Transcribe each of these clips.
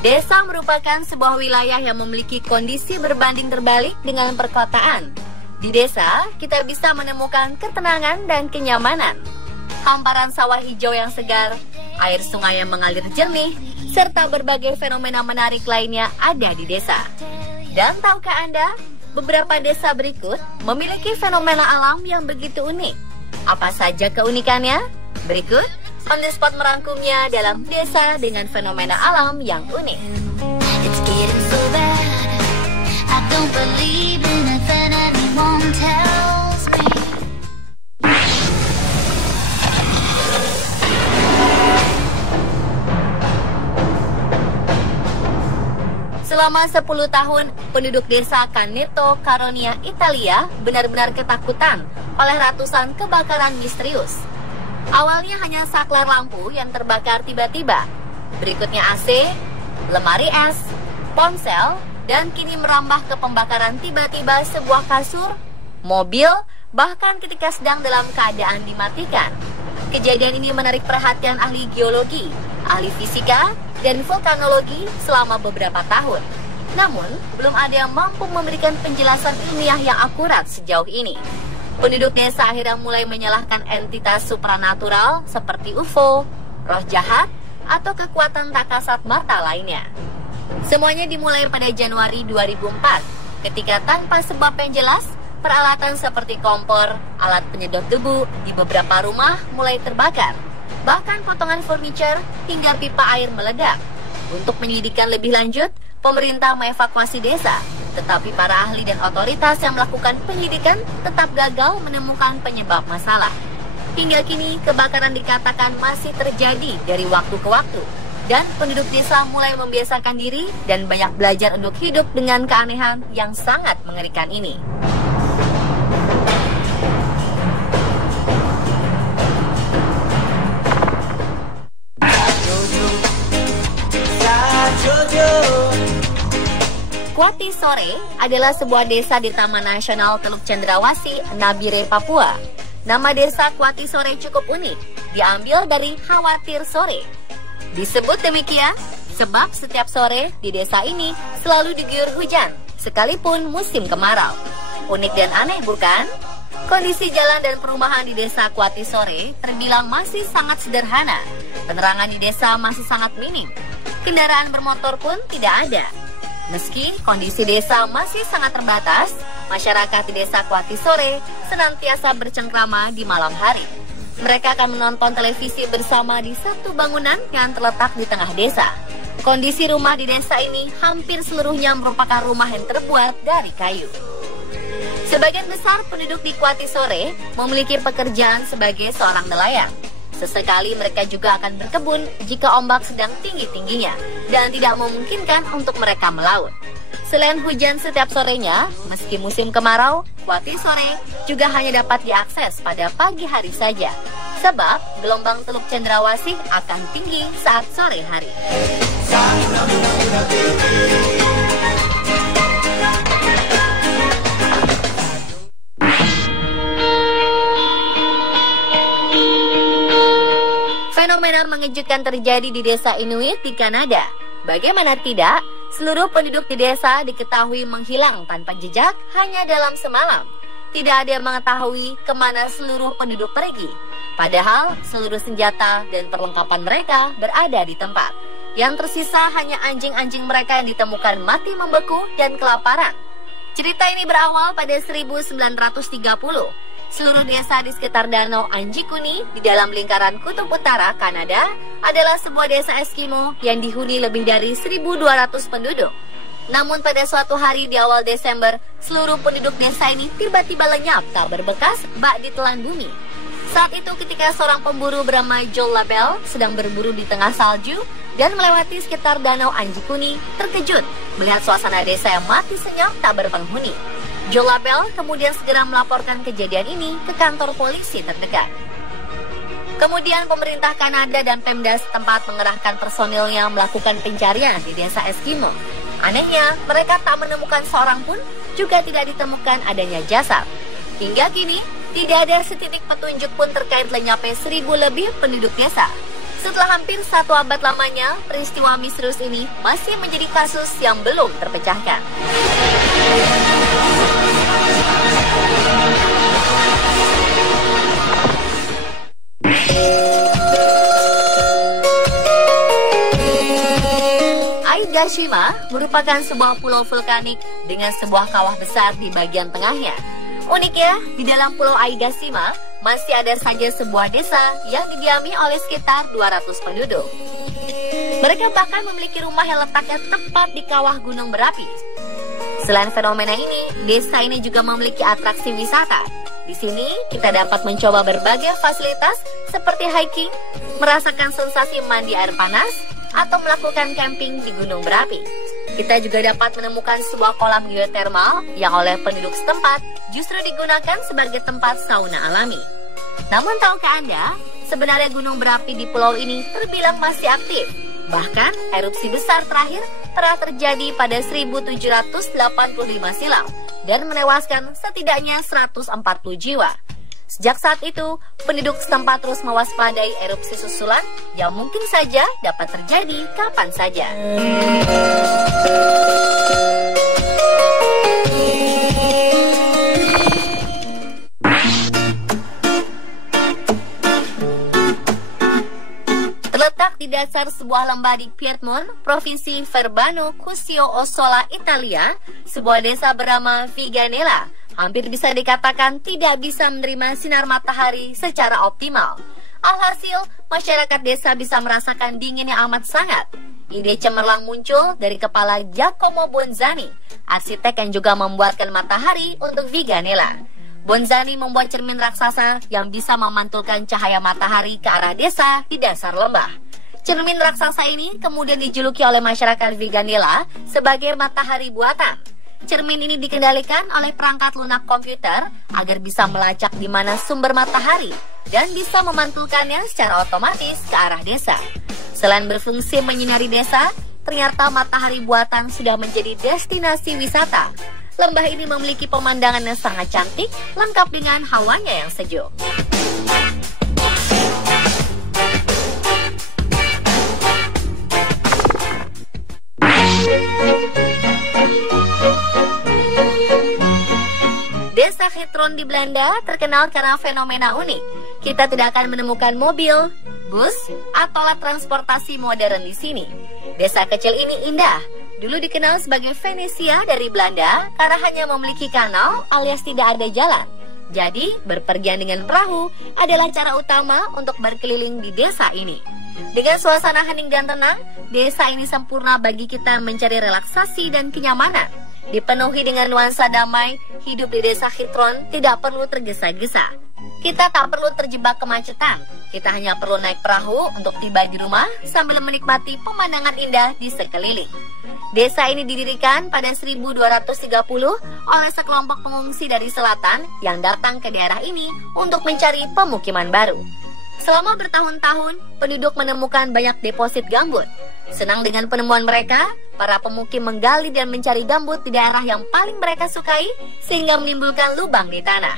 Desa merupakan sebuah wilayah yang memiliki kondisi berbanding terbalik dengan perkotaan. Di desa, kita bisa menemukan ketenangan dan kenyamanan. Hamparan sawah hijau yang segar, air sungai yang mengalir jernih, serta berbagai fenomena menarik lainnya ada di desa. Dan tahukah Anda, beberapa desa berikut memiliki fenomena alam yang begitu unik. Apa saja keunikannya? Berikut On The Spot merangkumnya dalam desa dengan fenomena alam yang unik. It's getting so bad. I don't believe in anything anyone tells me. Selama 10 tahun, penduduk desa Caneto, Caronia, Italia benar-benar ketakutan oleh ratusan kebakaran misterius. Awalnya hanya saklar lampu yang terbakar tiba-tiba. Berikutnya AC, lemari es, ponsel, dan kini merambah ke pembakaran tiba-tiba sebuah kasur, mobil, bahkan ketika sedang dalam keadaan dimatikan. Kejadian ini menarik perhatian ahli geologi, ahli fisika, dan vulkanologi selama beberapa tahun. Namun, belum ada yang mampu memberikan penjelasan ilmiah yang akurat sejauh ini. Penduduk desa akhirnya mulai menyalahkan entitas supranatural seperti UFO, roh jahat, atau kekuatan tak kasat mata lainnya. Semuanya dimulai pada Januari 2004, ketika tanpa sebab yang jelas, peralatan seperti kompor, alat penyedot debu di beberapa rumah mulai terbakar. Bahkan potongan furniture hingga pipa air meledak. Untuk menyelidikkan lebih lanjut, pemerintah mengevakuasi desa. Tetapi para ahli dan otoritas yang melakukan penyelidikan tetap gagal menemukan penyebab masalah. Hingga kini, kebakaran dikatakan masih terjadi dari waktu ke waktu. Dan penduduk desa mulai membiasakan diri dan banyak belajar untuk hidup dengan keanehan yang sangat mengerikan ini. Kuati Sore adalah sebuah desa di Taman Nasional Teluk Cendrawasih, Nabire, Papua. Nama desa Kuati Sore cukup unik, diambil dari khawatir sore. Disebut demikian sebab setiap sore di desa ini selalu diguyur hujan, sekalipun musim kemarau. Unik dan aneh bukan? Kondisi jalan dan perumahan di desa Kuati Sore terbilang masih sangat sederhana. Penerangan di desa masih sangat minim. Kendaraan bermotor pun tidak ada. Meski kondisi desa masih sangat terbatas, masyarakat di desa Kuati Sore senantiasa bercengkrama di malam hari. Mereka akan menonton televisi bersama di satu bangunan yang terletak di tengah desa. Kondisi rumah di desa ini hampir seluruhnya merupakan rumah yang terbuat dari kayu. Sebagian besar penduduk di Kuati Sore memiliki pekerjaan sebagai seorang nelayan. Sesekali mereka juga akan berkebun jika ombak sedang tinggi-tingginya dan tidak memungkinkan untuk mereka melaut. Selain hujan setiap sorenya, meski musim kemarau, Kuati Sore juga hanya dapat diakses pada pagi hari saja. Sebab gelombang Teluk Cendrawasih akan tinggi saat sore hari. Fenomena mengejutkan terjadi di desa Inuit di Kanada. Bagaimana tidak, seluruh penduduk di desa diketahui menghilang tanpa jejak hanya dalam semalam. Tidak ada yang mengetahui kemana seluruh penduduk pergi. Padahal seluruh senjata dan perlengkapan mereka berada di tempat. Yang tersisa hanya anjing-anjing mereka yang ditemukan mati membeku dan kelaparan. Cerita ini berawal pada 1930. Seluruh desa di sekitar Danau Anjikuni di dalam lingkaran Kutub Utara, Kanada adalah sebuah desa Eskimo yang dihuni lebih dari 1.200 penduduk. Namun pada suatu hari di awal Desember, seluruh penduduk desa ini tiba-tiba lenyap tak berbekas bak ditelan bumi. Saat itu ketika seorang pemburu bernama Joel Labelle sedang berburu di tengah salju dan melewati sekitar Danau Anjikuni, terkejut melihat suasana desa yang mati senyap tak berpenghuni. Joel Labelle kemudian segera melaporkan kejadian ini ke kantor polisi terdekat. Kemudian pemerintah Kanada dan Pemda setempat mengerahkan personilnya melakukan pencarian di desa Eskimo. Anehnya, mereka tak menemukan seorang pun, juga tidak ditemukan adanya jasad. Hingga kini, tidak ada setitik petunjuk pun terkait lenyapnya 1.000 lebih penduduk desa. Setelah hampir 1 abad lamanya, peristiwa misterius ini masih menjadi kasus yang belum terpecahkan. Aigashima merupakan sebuah pulau vulkanik dengan sebuah kawah besar di bagian tengahnya. Uniknya, di dalam pulau Aigashima masih ada saja sebuah desa yang didiami oleh sekitar 200 penduduk. Mereka bahkan memiliki rumah yang letaknya tepat di kawah gunung berapi. Selain fenomena ini, desa ini juga memiliki atraksi wisata. Di sini kita dapat mencoba berbagai fasilitas seperti hiking, merasakan sensasi mandi air panas, atau melakukan camping di gunung berapi. Kita juga dapat menemukan sebuah kolam geotermal yang oleh penduduk setempat justru digunakan sebagai tempat sauna alami. Namun tahukah Anda, sebenarnya gunung berapi di pulau ini terbilang masih aktif. Bahkan erupsi besar terakhir telah terjadi pada 1785 silam dan menewaskan setidaknya 140 jiwa. Sejak saat itu, penduduk setempat terus mewaspadai erupsi susulan yang mungkin saja dapat terjadi kapan saja. Terletak di dasar sebuah lembah di Piedmont, Provinsi Verbano Cusio Ossola, Italia, sebuah desa bernama Viganella hampir bisa dikatakan tidak bisa menerima sinar matahari secara optimal. Alhasil, masyarakat desa bisa merasakan dingin yang amat sangat. Ide cemerlang muncul dari kepala Giacomo Bonzani, arsitek yang juga membuatkan matahari untuk Viganella. Bonzani membuat cermin raksasa yang bisa memantulkan cahaya matahari ke arah desa di dasar lembah. Cermin raksasa ini kemudian dijuluki oleh masyarakat Viganella sebagai matahari buatan. Cermin ini dikendalikan oleh perangkat lunak komputer agar bisa melacak di mana sumber matahari dan bisa memantulkannya secara otomatis ke arah desa. Selain berfungsi menyinari desa, ternyata matahari buatan sudah menjadi destinasi wisata. Lembah ini memiliki pemandangan yang sangat cantik, lengkap dengan hawanya yang sejuk. Desa Giethoorn di Belanda terkenal karena fenomena unik. Kita tidak akan menemukan mobil, bus, atau alat transportasi modern di sini. Desa kecil ini indah. Dulu dikenal sebagai Venesia dari Belanda karena hanya memiliki kanal alias tidak ada jalan. Jadi, berpergian dengan perahu adalah cara utama untuk berkeliling di desa ini. Dengan suasana hening dan tenang, desa ini sempurna bagi kita mencari relaksasi dan kenyamanan. Dipenuhi dengan nuansa damai, hidup di desa Giethoorn tidak perlu tergesa-gesa. Kita tak perlu terjebak kemacetan. Kita hanya perlu naik perahu untuk tiba di rumah sambil menikmati pemandangan indah di sekeliling. Desa ini didirikan pada 1230 oleh sekelompok pengungsi dari selatan yang datang ke daerah ini untuk mencari pemukiman baru. Selama bertahun-tahun, penduduk menemukan banyak deposit gambut. Senang dengan penemuan mereka, para pemukim menggali dan mencari gambut di daerah yang paling mereka sukai sehingga menimbulkan lubang di tanah.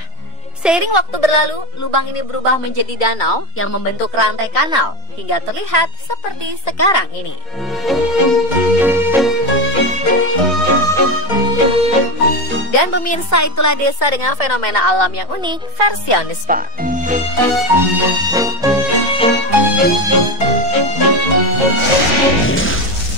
Seiring waktu berlalu, lubang ini berubah menjadi danau yang membentuk rantai kanal hingga terlihat seperti sekarang ini. Dan pemirsa, itulah desa dengan fenomena alam yang unik versi Unistar.